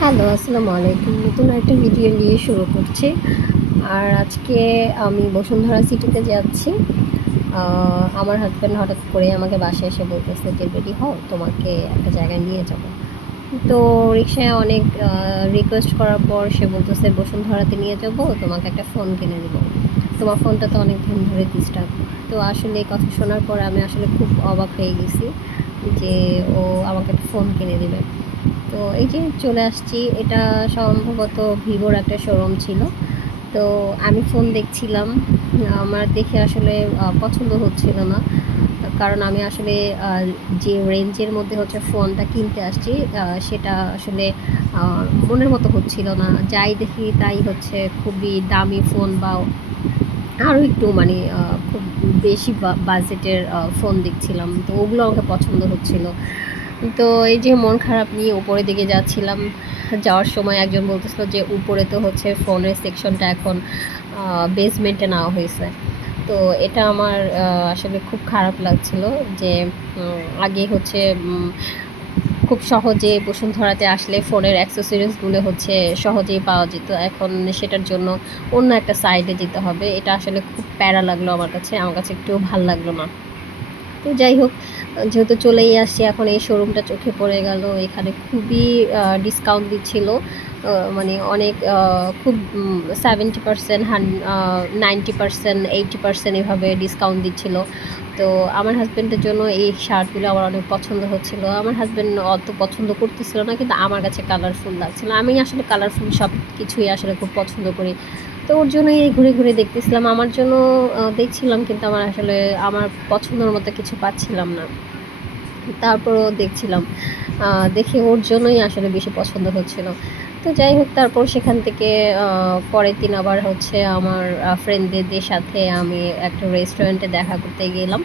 Hello, আসসালামু আলাইকুম। নতুন একটা ভিডিও নিয়ে শুরু করছি। আর আজকে আমি বসুন্ধরা সিটিতে যাচ্ছি। আমার হাসব্যান্ড হঠাৎ করে আমাকে বাসায় এসে বলতেছে যে, "রেডি হও, তোমাকে একটা জায়গায় নিয়ে যাবো।" তো রিকশায় অনেক রিকোয়েস্ট করার পর সে বলতেছে, "বসুন্ধরাতে নিয়ে যাবো, তোমাকে একটা ফোন কিনে দিবো। তোমার ফোনটা তো অনেক দিন ধরে ডিস্টার্ব।" তো আসলে এই কথা শোনার পর আমি আসলে খুব অবাক হয়ে গেছি যে ও আমাকে একটা ফোন কিনে দিবে। তো এই যে চলে আসছি, এটা সম্ভবত ভিভোর একটা শোরুম ছিল। তো আমি ফোন দেখছিলাম, আমার দেখে আসলে পছন্দ হচ্ছিল না। কারণ আমি আসলে যে রেঞ্জের মধ্যে হচ্ছে ফোনটা কিনতে আসছি, সেটা আসলে মনের মতো হচ্ছিল না। যাই দেখি তাই হচ্ছে খুবই দামি ফোন বা আরও একটু মানে খুব বেশি বাজেটের ফোন দেখছিলাম। তো ওগুলো আমাকে পছন্দ হচ্ছিল। তো এই যে মন খারাপ নিয়ে উপরের দিকে যাচ্ছিলাম। যাওয়ার সময় একজন বলতেছিল যে উপরে তো হচ্ছে ফোনের সেকশনটা এখন বেসমেন্টে নেওয়া হয়েছে। তো এটা আমার আসলে খুব খারাপ লাগছিল যে আগে হচ্ছে খুব সহজে বসুন্ধরাতে আসলে ফোনের অ্যাক্সেসরিজগুলো হচ্ছে সহজেই পাওয়া যেত। এখন সেটার জন্য অন্য একটা সাইডে যেতে হবে। এটা আসলে খুব প্যারা লাগলো আমার কাছে। আমার কাছে একটুও ভাল লাগলো না। তো যাই হোক, যেহেতু চলেই আসছি, এখন এই শোরুমটা চোখে পড়ে গেল। এখানে খুবই ডিসকাউন্ট দিচ্ছিল। মানে অনেক খুব 70% 90%, 80% এভাবে ডিসকাউন্ট দিচ্ছিল। তো আমার হাসব্যান্ডের জন্য এই শার্টগুলো আমার অনেক পছন্দ হচ্ছিল। আমার হাসব্যান্ড অত পছন্দ করতেছিল না, কিন্তু আমার কাছে কালারফুল লাগছিল। আমি আসলে কালারফুল সব কিছুই আসলে খুব পছন্দ করি। তো ওর জন্যই ঘুরে ঘুরে দেখতেছিলাম। আমার জন্য দেখছিলাম, কিন্তু আমার আসলে আমার পছন্দের মতো কিছু পাচ্ছিলাম না। তারপরও দেখছিলাম, দেখে ওর জন্যই আসলে বেশি পছন্দ হচ্ছিল। তো যাই হোক, তারপর সেখান থেকে পরের দিন আবার হচ্ছে আমার ফ্রেন্ডদের সাথে আমি একটা রেস্টুরেন্টে দেখা করতে গেলাম।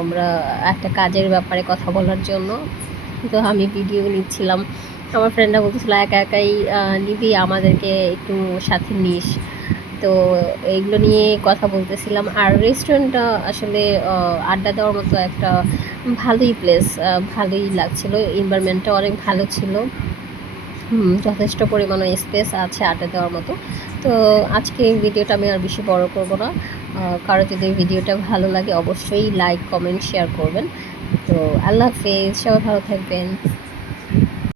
আমরা একটা কাজের ব্যাপারে কথা বলার জন্য। তো আমি ভিডিও নিচ্ছিলাম। আমার ফ্রেন্ডরা বলতেছিল, "একা একাই নিবি, আমাদেরকে একটু সাথে নিস।" তো এইগুলো নিয়ে কথা বলতেছিলাম। আর রেস্টুরেন্টটা আসলে আড্ডা দেওয়ার মতো একটা ভালোই প্লেস, ভালোই লাগছিল। এনভায়রনমেন্টটা অনেক ভালো ছিল। যথেষ্ট পরিমাণে স্পেস আছে আড্ডা দেওয়ার মতো। তো আজকে ভিডিওটা আমি আর বেশি বড় করব না। কারো যদি ভিডিওটা ভালো লাগে অবশ্যই লাইক, কমেন্ট, শেয়ার করবেন। তো আল্লাহ হাফেজ, সবাই ভালো থাকবেন।